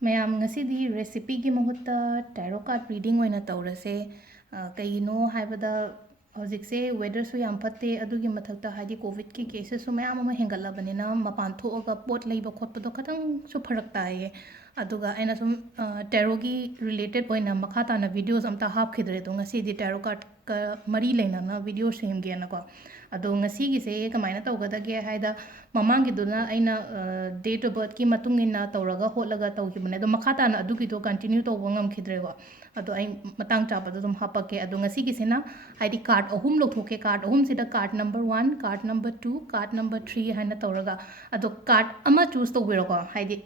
ꯃꯌꯥꯝ ꯉꯁꯤꯗꯤ ꯔꯦꯁꯤꯄꯤꯒꯤ ꯃꯍꯨꯠꯇ ꯇꯦꯔꯣ ꯀꯥꯔꯗ ꯔꯤꯗꯤꯡ ꯑꯣꯏꯅ ꯇꯧꯔꯁꯦ ꯀꯩꯒꯤꯅꯣ ꯍꯥꯏꯕꯗ ꯍꯧꯖꯤꯛꯁꯦ ꯋꯦꯗꯔꯁꯨ ꯌꯥꯝ ꯐꯠꯇꯦ ꯑꯗꯨꯒꯤ ꯃꯊꯛꯇ ꯍꯥꯏꯗꯤ ꯀꯣꯚꯤꯗꯀꯤ ꯀꯦꯁꯦꯁꯁꯨ ꯃꯌꯥꯝ ꯑꯃ ꯍꯦꯟꯒꯠꯂꯕꯅꯤꯅ ꯃꯄꯥꯟ ꯊꯣꯛꯑꯒ ꯄꯣꯠ ꯂꯩꯕ ꯈꯣꯠꯄꯗꯣ ꯈꯤꯇꯪꯁꯨ ꯐꯔꯛ ꯇꯥꯏꯌꯦ ꯑꯗꯨꯒ ꯑꯩꯅ ꯁꯨꯝ ꯇꯦꯔꯣꯒꯤ ꯔꯤꯂꯦꯇꯦഡ് ꯑꯣꯏꯅ ꯃꯈꯥ ꯇꯥꯅ ꯚꯤꯗꯤꯑꯣꯁ ꯑꯝꯇ ꯍꯥꯞꯈꯤꯗ꯭ꯔꯦ ꯑꯗꯣ ꯉꯁꯤꯗꯤ ꯇꯦꯔꯣ ꯀꯥꯔꯗꯀ ꯃꯔꯤ ꯂꯩꯅꯅ ꯚꯤꯗꯤꯑꯣ ꯁꯦꯝꯒꯦꯅꯀꯣ ꯑꯗꯣ ꯉꯁꯤꯒꯤꯁꯦ ꯀꯃꯥꯏꯅ ꯇꯧꯒꯗꯒꯦ ꯍꯥꯏꯗ ꯃꯃꯥꯡꯒꯤꯗꯨꯅ ꯑꯩꯅ ꯗꯦꯠ ꯑꯣꯐ ꯕꯔꯊꯀꯤ ꯃꯇꯨꯡ ꯏꯟꯅ ꯇꯧꯔꯒ ꯍꯣꯠꯂꯒ ꯇꯧꯈꯤꯕꯅꯦ ꯑꯗꯣ ꯃꯈꯥ ꯇꯥꯅ ꯑꯗꯨꯒꯤꯗꯣ ꯀꯟꯇꯤꯅ꯭ꯌꯨ ꯇꯧꯕ ꯉꯝꯈꯤꯗ꯭ꯔꯦꯀꯣ ꯑꯗꯣ ꯑꯩ ꯃꯇꯥꯡ ꯆꯥꯕꯗ ꯑꯗꯨꯝ ꯍꯥꯞꯄꯛꯀꯦ ꯑꯗꯣ ꯉꯁꯤꯒꯤꯁꯤꯅ ꯍꯥꯏꯗꯤ ꯀꯥꯔꯗ ꯑꯍꯨꯝ ꯂꯧꯊꯣꯛꯀꯦ ꯀꯥꯔꯗ ꯑꯍꯨꯝꯁꯤꯗ card number 1 card number 2 card number 3 ꯍꯥꯏꯅ ꯇꯧꯔꯒ ꯑꯗꯣ ꯀꯥꯔꯗ ꯑꯃ ꯆꯨꯁ ꯇꯧꯕꯤꯔꯣꯀꯣ ꯍꯥꯏꯗꯤ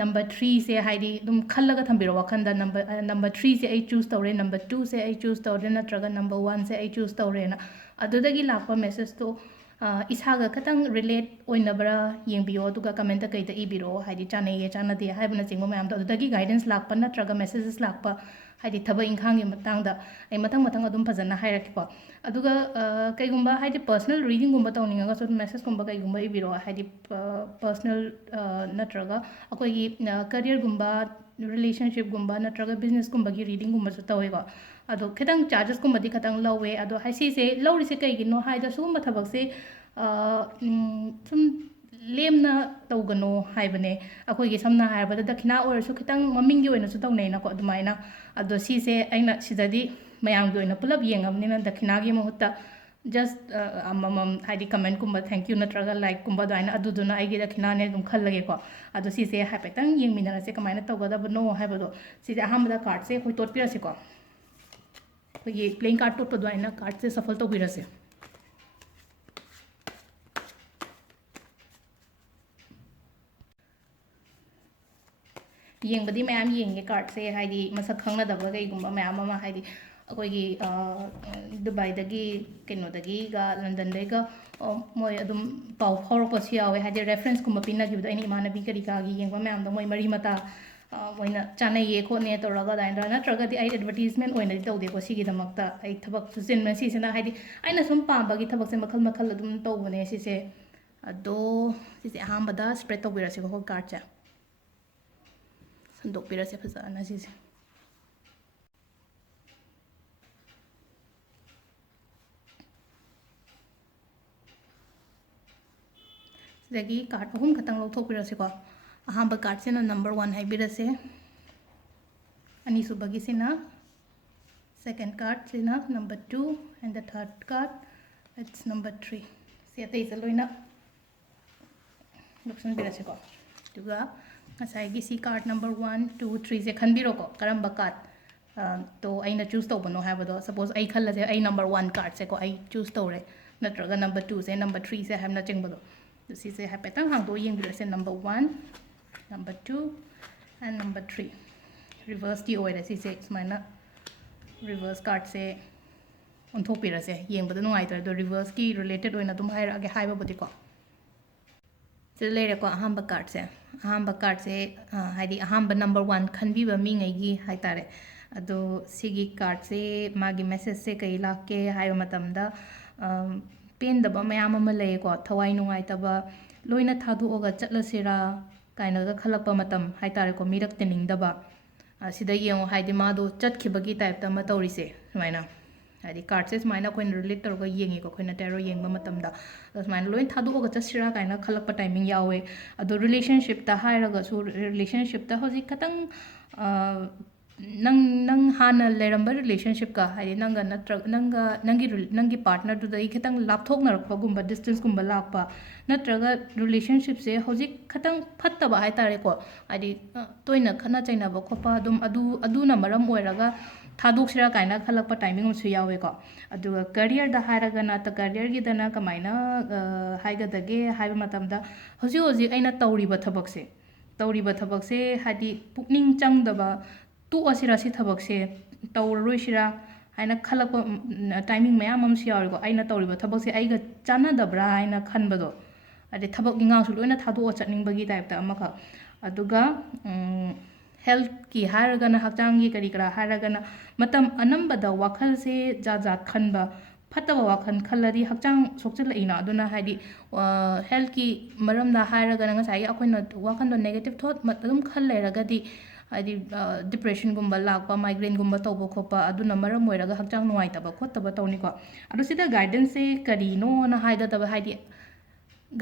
नंबर 3 से हाइदी दुम खल्लगा थंबिरो वखंद नंबर 3 से आई चूज तौरे नंबर 2 से आई चूज तौरे नत्रगा नंबर 1 से आई चूज तौरे ना अदुदगी लापा मेसेज तो इसागा खतंग रिलेट ओइनबरा येंबियो दुगा कमेंट कइता इबिरो हाइदी चानैये चानदे हाइबना चिंगो मैम तो अदुदगी गाइडेंस लापा नत्रगा मेसेजेस लापा हाइदी थबा इंखांगी मतंगदा आई मतंग मतंग अदुम फजना हाइरकिपो अदुगा कईगुंबा हाइदी पर्सनल रीडिंग गुंबा तौनिंगा सो मेसेज गुंबा कईगुंबा इबिरो हाइदी पर्सनल नत्रगा अखोगी करियर गुंबा रिलेशनशिप गुंबा नत्रगा बिजनेस गुंबा की रीडिंग गुंबा सो तवेगो अदो खितंग चार्जेस गुंबा दी खतंग लवे अदो हाइसी से लौरी से कईगिनो हाइदा सुगुंबा थबक से सुम लेमना तौगनो हाइबने अखोगी समना हाइबदा दक्षिणा ओरसु खितंग ममिंगी ओइनसु तौनैनाको अदुमाइना अदो सीसे अइना सिददी मयांगी ओइना पुलब येंगमनिना दक्षिणागी मुहुत्ता जस्ट हाइदी कमेंट कुंबा थैंक यू नत्रगा लाइक कुंबा दाइना अदुदुना आइगी दक्षिणाने दुम खल्लगेको अदो सीसे हाइफेतंग येंगमिनरसे कमाइना तौगदबनो हाइबदो सीसे अहमदा कार्ड से कोई तोटपिरसेको ये प्लेइंग कार्ड तोटपदो आइना कार्ड से सफल तौबिरसे येंबदी मैम येंगे कार्ड से हाइदी मसक खंगनदब कईगुंबा मैम अमा हाइदी अखोगी दुबईदगी कइनोदगी गा लंदनदगी मोय अदुम पाउ फाउरपसु यावे हाइदी रेफरेंस कुंबा पिनगिबदो अइनी इमानबी करिकागी येंबा मैम दो मोय मरी मता मोयना चानैये खोने तौरगा दाइनरा नत्रगदी आई एडवर्टाइजमेंट ओइनदि तौदेको सिगिदमक्ता आई थबक सुजिन सिसिना हाइदी आइना सुम पाम्बगी थबक से मखल मखल अदुम तौबने सिसे अदो सिसे अहामबदा स्प्रेड तौबिरसेको हो कार्ड से संदोकपिरसे फजाना सिसे सिदगी कार्ड अहुम खतंग लौथोकपिरसेको अहामब कार्ड से नंबर 1 हाइबिरसे अनीसुबगी सिना सेकंड कार्ड सिना number 2 and the third card it's number 3 से अतै लोइना लक्षण बिरसेको दुगा ngसाइगी सी कार्ड नंबर 1 2 3 से खनबिरोको करंबा कार्ड तो अइना चूज तौबनो हाइबदो सपोज आई खल्लसे आई नंबर 1 कार्ड से को आई चूज तौरे नत्रगा नंबर 2 से नंबर 3 से हाइमना चिंगबदो तो सी से हाइपेतंग हांगदो येंबिरसे number 1 number 2 and number 3 reverse दी ओइरे सी से स्माइना रिवर्स कार्ड से ओंथोकपिरसे येंबदो नुंगाइतरे दो रिवर्स की रिलेटेड ओइना तुम हाइरागे हाइबबदिको लेरेको अहम कार्ड से हाइदी अहम नंबर 1 खनबीब मींगैगी हाइतारे अदो सिगी कार्ड से मागी मेसेज से कई लाके हाइबा मतमदा पेंदब मयाम अमा लेको थवाई नुंगाइतबा लोइना थादोगा चटलसिरा काइनगा खलकपा मतम हाइतारेको मिरक तेनिंगदबा सिदा येंगो हाइदी मादो चटखिबगी टाइप तमा तौरिसे सुमाइना हाइदी कार्ड से सुमाइना कोइन रिलेट तौरगा येंगेको कोइना टेरो येंगबा मतमदा सुमाइना लोइन थादोगा चटसिरा काइना खलकपा टाइमिंग यावे अदो रिलेशनशिप ता हाइरगा सो रिलेशनशिप ता होजि खतंग नंग हाना लेरंबा रिलेशनशिप का हाइदी नंगा नत्र नंगा नंगी पार्टनर दुदा खतंग लापथोकनरखबगुंबा डिस्टेंस गुंबा लापा नत्रगा रिलेशनशिप से होजि खतंग फत्तबा हाइतारेको हाइदी तोइना खना चैनाबा खोपा अदुम अदुना मरम ओइरगा थादोक्सिरा काइना खलकपा टाइमिंग उस यावेको अदुगा करियर दा हाइरगना त करियर गिदना कमाइना हाइगदगे हाइबा मतमदा होजि होजि अइना तौरिबा थबकसे हाइदी पुकनिंग चंगदबा तु असिरा सि थबकसे तौररोइसिरा हाइना खलकपा टाइमिंग मयाम अमस यावेको अइना तौरिबा थबकसे आइगा चानदबरा हाइना खनबदो अदे थबक गिंगासु लोइना थादो चटनिंगबगी टाइपता अमखा अदुगा हेल्थ की हारगना हक्चांगी करी करा हारगना मतम अनंबदा वखल से जात जात खनबा ꯐꯠꯇꯕ ꯋꯥꯈꯜ ꯈꯜꯂꯗꯤ ꯍꯛꯆꯥꯡ ꯁꯣꯛꯆꯤꯜꯂꯛꯏꯅ ꯑꯗꯨꯅ ꯍꯥꯏꯗꯤ ꯍꯦꯜꯊꯀꯤ ꯃꯔꯝꯗ ꯍꯥꯏꯔꯒꯅ ꯉꯁꯥꯏꯒꯤ ꯑꯩꯈꯣꯏꯅ ꯋꯥꯈꯜꯗꯣ ꯅꯦꯒꯦꯇꯤቭ ꯊꯣꯠ ꯑꯗꯨꯝ ꯈꯜ ꯂꯩꯔꯒꯗꯤ ꯍꯥꯏꯗꯤ ꯗꯤꯄ꯭ꯔꯦꯁꯟꯒꯨꯝꯕ ꯂꯥꯛꯄ ꯃꯥꯏꯒ꯭ꯔꯦꯟꯒꯨꯝꯕ ꯇꯧꯕ ꯈꯣꯠꯄ ꯑꯗꯨꯅ ꯃꯔꯝ ꯑꯣꯏꯔꯒ ꯍꯛꯆꯥꯡ ꯅꯨꯡꯉꯥꯏꯇꯕ ꯈꯣꯠꯇꯕ ꯇꯧꯅꯤꯀꯣ ꯑꯗꯣ ꯁꯤꯗ ꯒꯥꯏꯗꯦꯟꯁꯁꯦ ꯀꯔꯤꯅꯣꯅ ꯍꯥꯏꯒꯗꯕ ꯍꯥꯏꯗꯤ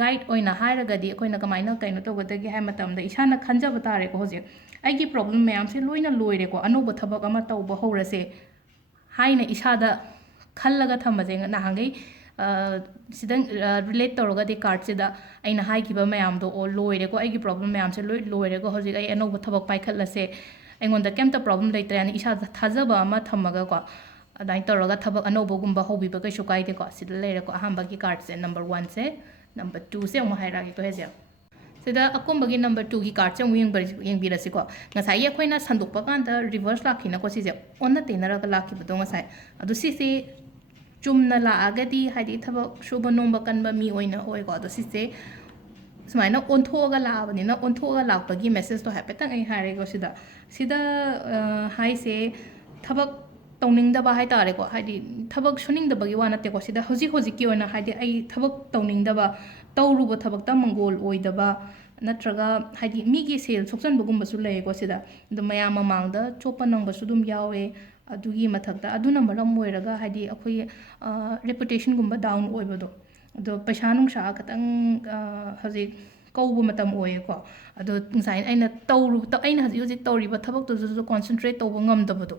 ꯒꯥꯏड ꯑꯣꯏꯅ ꯍꯥꯏꯔꯒꯗꯤ ꯑꯩꯈꯣꯏꯅ ꯀꯃꯥꯏꯅ ꯀꯩꯅꯣ ꯇꯧꯒꯗꯒꯦ ꯍꯥꯏ ꯃꯇꯝꯗ ꯏꯁꯥꯅ ꯈꯟꯖꯕ ꯇꯥꯔꯦꯀோ ꯍꯧꯖꯤꯛ ꯑꯩꯒꯤ ꯄ꯭ꯔꯣꯕ꯭ꯂꯦꯝ ꯃꯌꯥꯝꯁꯦ ꯂꯣꯏꯅ ꯂꯣꯏꯔꯦꯀꯣ ꯑꯅꯧꯕ ꯊꯕꯛ ꯑꯃ ꯇꯧꯕ ꯍꯧꯔꯁꯦ ꯍꯥꯏꯅ ꯏꯁꯥꯗ ꯈꯜꯂꯒ ꯊꯝꯕꯁꯦ ꯅꯍꯥꯟꯒꯩ ꯁꯤꯗ ꯔꯤꯂꯦꯠ ꯇꯧꯔꯒꯗꯤ ꯀꯥꯔꯠꯁꯤꯗ ꯑꯩꯅ ꯍꯥꯏꯈꯤꯕ ꯃꯌꯥꯝꯗꯣ ꯂꯣꯏꯔꯦꯀꯣ ꯑꯩꯒꯤ ꯄ꯭ꯔꯣꯕ꯭ꯂꯦꯝ ꯃꯌꯥꯝꯁꯦ ꯂꯣꯏ ꯂꯣꯏꯔꯦꯀꯣ ꯍꯧꯖꯤꯛ ꯑꯩ ꯑꯅꯧꯕ ꯊꯕꯛ ꯄꯥꯏꯈꯠꯂꯁꯦ ꯑꯩꯉꯣꯟꯗ ꯀꯩꯝꯇ ꯄ꯭ꯔꯣꯕ꯭ꯂꯦꯝ ꯂꯩꯇ꯭ꯔꯦ ꯍꯥꯏꯅ ꯏꯁꯥꯗ ꯊꯥꯖꯕ ꯑꯃ ꯊꯝꯃꯒꯀꯣ ꯑꯗꯨꯃꯥꯏꯅ ꯇꯧꯔꯒ ꯊꯕꯛ ꯑꯅꯧꯕꯒꯨꯝꯕ ꯍꯧꯕꯤꯕ ꯀꯩꯁꯨ ꯀꯥꯏꯗꯦꯀꯣ ꯁꯤꯗ ꯂꯩꯔꯦꯀꯣ ꯑꯍꯥꯟꯕꯒꯤ ꯀꯥꯔꯠꯁꯦ ꯅꯝꯕꯔ 1ꯁꯦ ꯅꯝꯕꯔ 2ꯁꯦ ꯑꯃꯨꯛ ꯍꯥꯏꯔꯛꯑꯒꯦꯀꯣ ꯍꯧꯖꯤꯛ ꯁꯤꯗ ꯑꯀꯣꯟꯕꯒꯤ ꯅꯝꯕꯔ 2ꯒꯤ ꯀꯥꯔꯠꯁꯦ ꯑꯃꯨꯛ ꯌꯦꯡꯕꯤꯔꯁꯤꯀꯣ ꯉꯁꯥꯏꯒꯤ ꯑꯩꯈꯣꯏꯅ ꯁꯟꯗꯣꯛꯄ ꯀꯥꯟꯗ ꯔꯤꯚꯔꯁ ꯂꯥꯛꯈꯤꯅꯀꯣ ꯁꯤꯁꯦ ꯑꯣꯟꯅ ꯇꯩꯅꯔꯒ ꯂꯥꯛꯈꯤꯕꯗꯣ ꯉꯁꯥꯏ ꯑꯗꯣ ꯁꯤꯁꯦ ꯆꯨꯝꯅ ꯂꯥꯛꯑꯒꯗꯤ ꯍꯥꯏꯗꯤ ꯊꯕꯛ ꯁꯨꯕ ꯅꯣꯝꯕ ꯀꯟꯕ ꯃꯤ ꯑꯣꯏꯅ ꯑꯣꯏꯀꯣ ꯑꯗꯣ ꯁꯤꯁꯦ ꯁꯨꯃꯥꯏꯅ ꯑꯣꯟꯊꯣꯛꯑꯒ ꯂꯥꯛꯑꯕꯅꯤꯅ ꯑꯣꯟꯊꯣꯛꯑꯒ ꯂꯥꯛꯄꯒꯤ ꯃꯦꯁꯦꯖꯇꯣ ꯍꯥꯏꯐꯦꯠꯇꯪ ꯑꯩ ꯍꯥꯏꯔꯦꯀꯣ ꯁꯤꯗ ꯍꯥꯏꯁꯦ ꯊꯕꯛ ꯇꯧꯅꯤꯡꯗꯕ ꯍꯥꯏꯇꯥꯔꯦꯀꯣ ꯍꯥꯏꯗꯤ ꯊꯕꯛ ꯁꯨꯅꯤꯡꯗꯕꯒꯤ ꯋꯥ ꯅꯠꯇꯦꯀꯣ ꯁꯤꯗ ꯍꯧꯖꯤꯛꯀꯤ ꯑꯣꯏꯅ ꯍꯥꯏꯗꯤ ꯑꯩ ꯊꯕꯛ ꯇꯧꯅꯤꯡꯗꯕ ꯇꯧꯔꯨꯕ ꯊꯕꯛꯇ ꯃꯪꯒꯣꯜ ꯑꯣꯏꯗꯕ ꯅꯠꯇ꯭ꯔꯒ ꯍꯥꯏꯗꯤ ꯃꯤꯒꯤ ꯁꯦꯜ ꯁꯣꯛꯆꯟꯕꯒꯨꯝꯕꯁꯨ ꯂꯩꯌꯦꯀꯣ ꯁꯤꯗ ꯑꯗꯣ ꯃꯌꯥꯝ ꯃꯃꯥꯡꯗ ꯆꯣꯞꯄ ꯅꯪꯕꯁꯨ ꯑꯗꯨꯝ ꯌꯥꯎꯋꯦ ꯑꯗꯨꯒꯤ ꯃꯊꯛꯇ ꯑꯗꯨꯅ ꯃꯔꯝ ꯑꯣꯏꯔꯒ ꯍꯥꯏꯗꯤ ꯑꯩꯈꯣꯏ ꯔꯦꯄꯨꯇꯦꯁꯟꯒꯨꯝꯕ ꯗꯥꯎꯟ ꯑꯣꯏꯕꯗꯣ ꯑꯗꯣ ꯄꯩꯁꯥ ꯅꯨꯡꯁꯥ ꯈꯤꯇꯪ ꯍꯧꯖꯤꯛ ꯀꯧꯕ ꯃꯇꯝ ꯑꯣꯏꯌꯦꯀꯣ ꯑꯗꯣ ꯉꯁꯥꯏ ꯑꯩꯅ ꯍꯧꯖꯤꯛ ꯇꯧꯔꯤꯕ ꯊꯕꯛꯇꯨꯗꯁꯨ ꯀꯣꯟꯁꯦꯟꯇ꯭ꯔꯦꯠ ꯇꯧꯕ ꯉꯝꯗꯕꯗꯣ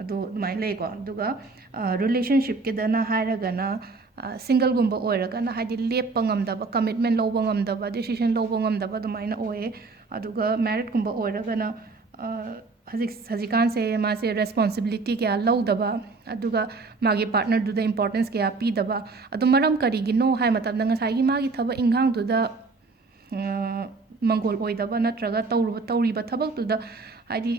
ꯑꯗꯣ ꯑꯗꯨꯃꯥꯏꯅ ꯂꯩꯀꯣ ꯑꯗꯨꯒ ꯔꯤꯂꯦꯁꯟꯁꯤꯞꯀꯤꯗꯅ ꯍꯥꯏꯔꯒꯅ ꯁꯤꯡꯒꯜꯒꯨꯝꯕ ꯑꯣꯏꯔꯒꯅ ꯍꯥꯏꯗꯤ ꯂꯦꯞꯄ ꯉꯝꯗꯕ ꯀꯃꯤꯠꯃꯦꯟ ꯂꯧꯕ ꯉꯝꯗꯕ ꯗꯤꯁꯤꯖꯟ ꯂꯧꯕ ꯉꯝꯗꯕ ꯑꯗꯨꯃꯥꯏꯅ ꯑꯣꯏꯌꯦ ꯑꯗꯨꯒ ꯃꯦꯔꯤꯠꯀꯨꯝꯕ ꯑꯣꯏꯔꯒꯅ ꯍꯧꯖꯤꯛꯀꯥꯟꯁꯦ ꯃꯥꯁꯦ ꯔꯦꯁꯄꯣꯟꯁꯤꯕꯤꯂꯤꯇꯤ ꯀꯌꯥ ꯂꯧꯗꯕ ꯑꯗꯨꯒ ꯃꯥꯒꯤ ꯄꯥꯔꯠꯅꯔꯗꯨꯗ ꯏꯝꯄꯣꯔꯇꯦꯟꯁ ꯀꯌꯥ ꯄꯤꯗꯕ ꯑꯗꯨ ꯃꯔꯝ ꯀꯔꯤꯒꯤꯅꯣ ꯍꯥꯏ ꯃꯇꯝꯗ ꯉꯁꯥꯏꯒꯤ ꯃꯥꯒꯤ ꯊꯕꯛ ꯏꯪꯈꯥꯡꯗꯨꯗ ꯃꯪꯒꯣꯜ ꯑꯣꯏꯗꯕ ꯅꯠꯇ꯭ꯔꯒ ꯇꯧꯔꯤꯕ ꯊꯕꯛꯇꯨꯗ ꯍꯥꯏꯗꯤ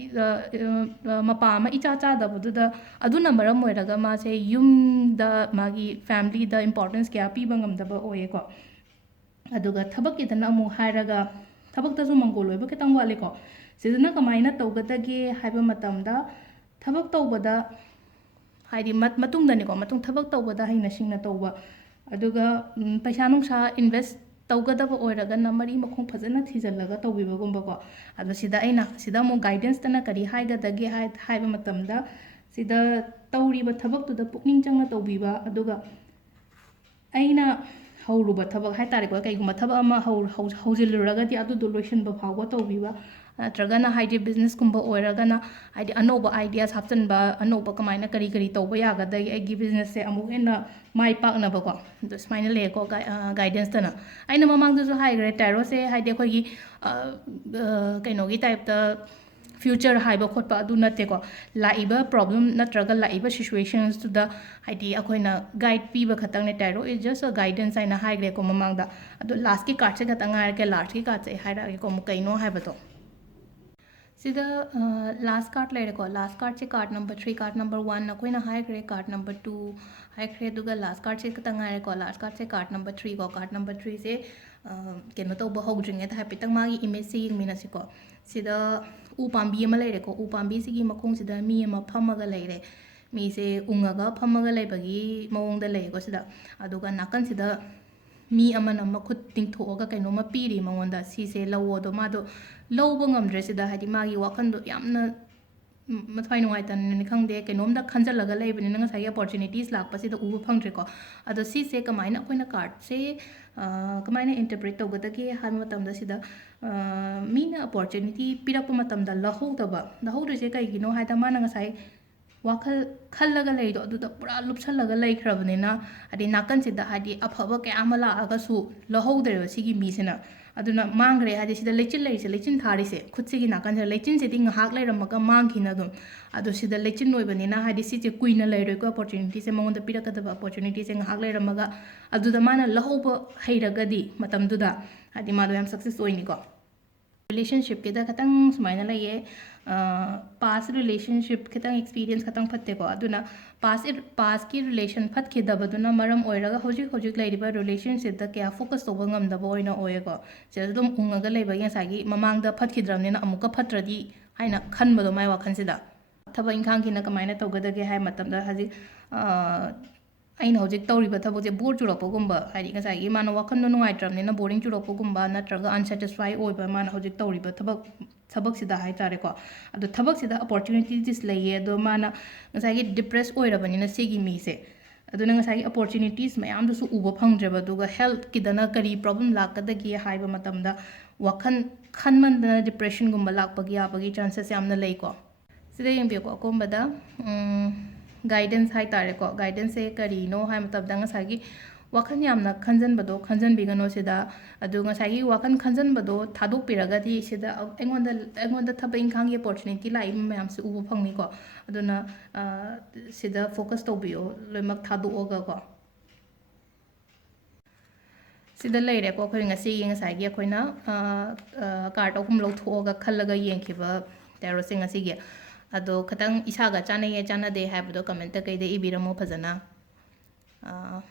ꯃꯄꯥ ꯑꯃ ꯏꯆꯥ ꯆꯥꯗꯕꯗꯨꯗ ꯑꯗꯨꯅ ꯃꯔꯝ ꯑꯣꯏꯔꯒ ꯃꯥꯁꯦ ꯌꯨꯝꯗ ꯃꯥꯒꯤ ꯐꯦꯃꯤꯂꯤꯗ ꯏꯝꯄꯣꯔꯇꯦꯟꯁ ꯀꯌꯥ ꯄꯤꯕ ꯉꯝꯗꯕ ꯑꯣꯏꯌꯦꯀꯣ ꯑꯗꯨꯒ ꯊꯕꯛꯀꯤꯗꯅ ꯑꯃꯨꯛ ꯍꯥꯏꯔꯒ ꯊꯕꯛꯇꯁꯨ ꯃꯪꯒꯣꯜ ꯑꯣꯏꯕ ꯈꯤꯇꯪ ꯋꯥꯠꯂꯦꯀꯣ ꯁꯤꯗꯅ ꯀꯃꯥꯏꯅ ꯇꯧꯒꯗꯒꯦ ꯍꯥꯏꯕ ꯃꯇꯝꯗ ꯊꯕꯛ ꯇꯧꯕꯗ ꯍꯥꯏꯗꯤ ꯃꯇꯨꯡ ꯊꯕꯛ ꯇꯧꯕꯗ ꯍꯩꯅ ꯁꯤꯡꯅ ꯇꯧꯕ ꯑꯗꯨꯒ ꯄꯩꯁా ꯅꯨꯡꯁꯥ ꯏꯟꯚꯦꯁ ꯇꯧꯒꯗꯕ ꯑꯣꯏꯔꯒꯅ ꯃꯔꯤ ꯃꯈꯣꯡ ꯐꯖꯅ ꯊꯤꯖꯤꯜꯂꯒ ꯇꯧꯕꯤꯕꯒꯨꯝꯕꯀꯣ ꯑꯗꯣ ꯁꯤꯗ ꯑꯃꯨꯛ ꯒꯥꯏꯗꯦꯟꯁꯇꯅ ꯀꯔꯤ ꯍꯥꯏꯒꯗꯒꯦ ꯍꯥꯏꯕ ꯃꯇꯝꯗ ꯁꯤꯗ ꯇꯧꯔꯤꯕ ꯊꯕꯛꯇꯨꯗ ꯄꯨꯛꯅꯤꯡ ꯆꯪꯅ ꯇꯧꯕꯤꯕ ꯑꯗꯨꯒ ꯑꯩꯅ ꯍꯧꯔꯨꯕ ꯊꯕꯛ ꯍꯥꯏꯇꯥꯔꯦꯀꯣ ꯀꯩꯒꯨꯝꯕ ꯊꯕꯛ ꯑꯃ ꯍꯧꯖꯤꯜꯂꯨꯔꯒꯗꯤ ꯑꯗꯨꯗꯣ ꯂꯣꯏꯁꯤꯟꯕ ꯐꯥꯎꯕ ꯇꯧꯕꯤꯕ ꯅꯠꯇ꯭ꯔꯒꯅ ꯍꯥꯏꯗꯤ ꯕꯤꯖꯤꯅꯦꯁꯀꯨꯝꯕ ꯑꯣꯏꯔꯒꯅ ꯍꯥꯏꯗꯤ ꯑꯅꯧꯕ ꯑꯥꯏꯗꯤꯌꯥꯁ ꯍꯥꯞꯆꯤꯟꯕ ꯑꯅꯧꯕ ꯀꯃꯥꯏꯅ ꯀꯔꯤ ꯇꯧꯕ ꯌꯥꯒꯗꯒꯦ ꯑꯩꯒꯤ ꯕꯤꯖꯤꯅꯦꯁꯁꯦ ꯑꯃꯨꯛ ꯍꯦꯟꯅ ꯃꯥꯏ ꯄꯥꯛꯅꯕꯀꯣ ꯑꯗꯣ ꯁꯨꯃꯥꯏꯅ ꯂꯩꯌꯦꯀꯣ ꯒꯥꯏꯗꯦꯟꯁꯇꯅ ꯑꯩꯅ ꯃꯃꯥꯡꯗꯁꯨ ꯍꯥꯏꯈ꯭ꯔꯦ ꯇꯦꯔꯣꯁꯦ ꯍꯥꯏꯗꯤ ꯑꯩꯈꯣꯏꯒꯤ ꯀꯩꯅꯣꯒꯤ ꯇꯥꯏꯞꯇ ꯐ꯭ꯌꯨꯆꯔ ꯍꯥꯏꯕ ꯈꯣꯠꯄ ꯑꯗꯨ ꯅꯠꯇꯦꯀꯣ ꯂꯥꯛꯏꯕ ꯄ꯭ꯔꯣꯕ꯭ꯂꯦꯝ ꯅꯠꯇ꯭ꯔꯒ ꯂꯥꯛꯏꯕ ꯁꯤꯆꯨꯋꯦꯁꯟꯁꯇꯨꯗ ꯍꯥꯏꯗꯤ ꯑꯩꯈꯣꯏꯅ ꯒꯥꯏड ꯄꯤꯕ ꯈꯛꯇꯪꯅꯦ ꯇꯦꯔꯣ ꯏꯁ ꯖꯁ ꯑ ꯒꯥꯏꯗꯦꯟꯁ ꯍꯥꯏꯅ ꯍꯥꯏꯈ꯭ꯔꯦꯀꯣ ꯃꯃꯥꯡꯗ ꯑꯗꯣ ꯂꯥꯁꯀꯤ ꯀꯥꯔꯠꯁꯦ ꯈꯛꯇꯪ ꯉꯥꯏꯔꯒꯦ ꯂꯥꯁꯀꯤ ꯀꯥꯔꯠꯁꯦ ꯑꯩ ꯍꯥꯏꯔꯛꯑꯒꯦꯀꯣ ꯑꯃꯨꯛ ꯀꯩꯅꯣ ꯍꯥꯏꯕꯗꯣ ꯁꯤꯗ ꯂꯥꯁ ꯀꯥꯔꯠ ꯂꯩꯔꯦꯀꯣ ꯂꯥꯁ ꯀꯥꯔꯠꯁꯦ ꯀꯥꯔꯠ ꯅꯝꯕꯔ 3 ꯀꯥꯔꯠ ꯅꯝꯕꯔ 1 ꯑꯩꯈꯣꯏꯅ ꯍꯥꯏꯈ꯭ꯔꯦ ꯀꯥꯔꯠ ꯅꯝꯕर 2 हाइख्रे दुगा लास्ट कार्ड से खतंग आरेको लास्ट कार्ड से कार्ड नंबर 3 को कार्ड नंबर 3 से केनो तौब हौद्रिंगे हाइफेटंग मागी इमेज से येंगमिनसिको सिदा उ पांबी अमा लेरेको उ पांबी सिगी मखोंग सिदा मी अमा फमगा लेरे मी से उंगागा फमगा लेबगी मवोंग दा लेको सिदा अदुगा नाकन सिदा मी अमन मखुत तिंगथोगा कैनोमा पीरी मवोंदा सिसे लवोदो मादो लौबो ngamdre sida hadi magi wakhando yamna Mathai नुंगाइतन खंगदे कैनोमदा खंजलगा लेबनि ngasai opportunities lakpasida ubu phangdre ko ado si se kamaina akoina card se kamaina interpret tawgadage ha matamda sida mina opportunity pirakpa matamda lahowdrise kaigino haida mana ngasai wakhal khallaga leido aduda pura lupsallaga leikhrabanina adi nakan sida adi afaba kya amala agasu lahowdre sigi misina aduna mangre hadi sida lechin tharise khutsi gi nakan se lechin se ding hak leiramaga mangkhina dum adu sida lechin noibanina hadi si je kuina leiroi ko opportunity se mongonda pirakadaba opportunity se hak leiramaga aduda mana lahoba heiragadi matamduda hadi mado yam success oini ko relationship ke da khatang sumaina laye past relationship खतंग experience खतंग फत्ते को अदुना past की relation फत के दबदुना मरम ओइरगा होजिक लाइरिबा relationship दा क्या focus तोबा ngam दबा ओइना ओएको जेदुम उंगगा लेबा यासागी ममांग दा फत खिद्रमनेना अमुका फत्रदी हाइना खनबदो माय वाखन सिदा थबा इंखांग किना कमाइना तोगदगे हाय मतमदा हजि ꯑꯩꯅ ꯍꯧꯖꯤꯛ ꯇꯧꯔꯤꯕ ꯊꯕꯛꯁꯦ ꯕꯣꯔ ꯆꯨꯔꯛꯄꯒꯨꯝꯕ ꯍꯥꯏꯗꯤ ꯉꯁꯥꯏꯒꯤ ꯃꯥꯅ ꯋꯥꯈꯟꯗꯣ ꯅꯨꯡꯉꯥꯏꯇ꯭ꯔꯕꯅꯤꯅ ꯕꯣꯔꯤꯡ ꯆꯨꯔꯛꯄꯒꯨꯝꯕ ꯅꯠꯇ꯭ꯔꯒ ꯑꯟꯁꯦꯇꯤꯁꯐꯥꯏ ꯑꯣꯏꯕ ꯃꯥꯅ ꯍꯧꯖꯤꯛ ꯇꯧꯔꯤꯕ ꯊꯕꯛꯁꯤꯗ ꯍꯥꯏꯇꯥꯔꯦꯀꯣ ꯑꯗꯣ ꯊꯕꯛꯁꯤꯗ ꯑꯣꯄꯣꯔꯆꯨꯅꯤꯇꯤꯁ ꯂꯩꯌꯦ ꯑꯗꯣ ꯃꯥꯅ ꯉꯁꯥꯏꯒꯤ ꯗꯤꯄ꯭ꯔꯦꯁ ꯑꯣꯏꯔꯕꯅꯤꯅ ꯁꯤꯒꯤ ꯃꯤꯁꯦ ꯑꯗꯨꯅ ꯉꯁꯥꯏꯒꯤ ꯑꯣꯄꯣꯔꯆꯨꯅꯤꯇꯤꯁ ꯃꯌꯥꯝꯗꯨꯁꯨ ꯎꯕ ꯐꯪꯗ꯭ꯔꯦꯕ ꯑꯗꯨꯒ ꯍꯦꯜꯊꯀꯤꯗꯅ ꯀꯔꯤ ꯄ꯭ꯔꯣꯕ꯭ꯂꯦꯝ ꯂꯥꯛꯀꯗꯒꯦ ꯍꯥꯏꯕ ꯃꯇꯝꯗ ꯋꯥꯈꯟ ꯈꯟꯃꯟꯗꯅ ꯗꯤꯄ꯭ꯔꯦꯁꯟꯒꯨꯝꯕ ꯂꯥꯛꯄꯒꯤ ꯌꯥꯕꯒꯤ ꯆꯥꯟꯁꯦꯁ ꯌꯥꯝꯅ ꯂꯩꯀꯣ ꯁꯤꯗ ꯌꯦꯡꯕꯤꯌꯨꯀꯣ ꯑꯀꯣꯟꯕꯗ ꯒꯥꯏꯗꯦꯟꯁ ꯍꯥꯏꯇꯥꯔꯦꯀꯣ ꯒꯥꯏꯗꯦꯟꯁꯁꯦ ꯀꯔꯤꯅꯣ ꯍꯥꯏ ꯃꯇꯝꯗ ꯉꯁꯥꯏꯒꯤ ꯋꯥꯈꯟ ꯌꯥꯝꯅ ꯈꯟꯖꯟꯕꯗꯣ ꯈꯟꯖꯟꯕꯤꯒꯅꯣ ꯁꯤꯗ ꯑꯗꯨ ꯉꯁꯥꯏꯒꯤ ꯋꯥꯈꯟ ꯈꯟꯖꯟꯕꯗꯣ ꯊꯥꯗꯣꯛꯄꯤꯔꯒꯗꯤ ꯁꯤꯗ ꯑꯩꯉꯣꯟꯗ ꯊꯕꯛ ꯏꯪꯈꯥꯡꯒꯤ ꯑꯣꯄꯣꯔꯆꯨꯅꯤꯇꯤ ꯂꯥꯛꯏꯕ ꯃꯌꯥꯝꯁꯦ ꯎꯕ ꯐꯪꯅꯤꯀꯣ ꯑꯗꯨꯅ ꯁꯤꯗ ꯐꯣꯀꯁ ꯇꯧꯕꯤꯌꯣ ꯂꯣꯏꯅꯃꯛ ꯊꯥꯗꯣꯛꯑꯒꯀꯣ ꯁꯤꯗ ꯂꯩꯔꯦꯀꯣ ꯑꯩꯈꯣꯏ ꯉꯁꯤꯒꯤ ꯉꯁꯥꯏꯒꯤ ꯑꯩꯈꯣꯏꯅ ꯀꯥꯔꯠ 3 ꯂꯧꯊꯣꯛꯑꯒ ꯈꯜꯂꯒ ꯌꯦꯡꯈꯤꯕ ꯇꯦꯔꯣꯠꯁꯦ ꯉꯁꯤꯒꯤ ꯑꯗꯣ ꯈꯤꯇꯪ ꯏꯁꯥꯒ ꯆꯥꯟꯅꯩꯌꯦ ꯆꯥꯟꯅꯗꯦ ꯍꯥꯏꯕꯗꯣ ꯀꯃꯦꯟꯇ ꯀꯩꯗ ꯏꯕꯤꯔꯝꯃꯣ ꯐꯖꯅ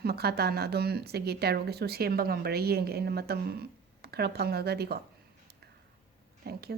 ꯃꯈꯥ ꯇꯥꯅ ꯑꯗꯨꯝ ꯁꯤꯒꯤ ꯇꯦꯔꯣꯠꯀꯤꯁꯨ ꯁꯦꯝꯕ ꯉꯝꯕ꯭ꯔꯥ ꯌꯦꯡꯒꯦ ꯑꯩꯅ ꯃꯇꯝ ꯈꯔ ꯐꯪꯉꯒꯗꯤꯀꯣ ꯊꯦꯡꯛ ꯌꯨ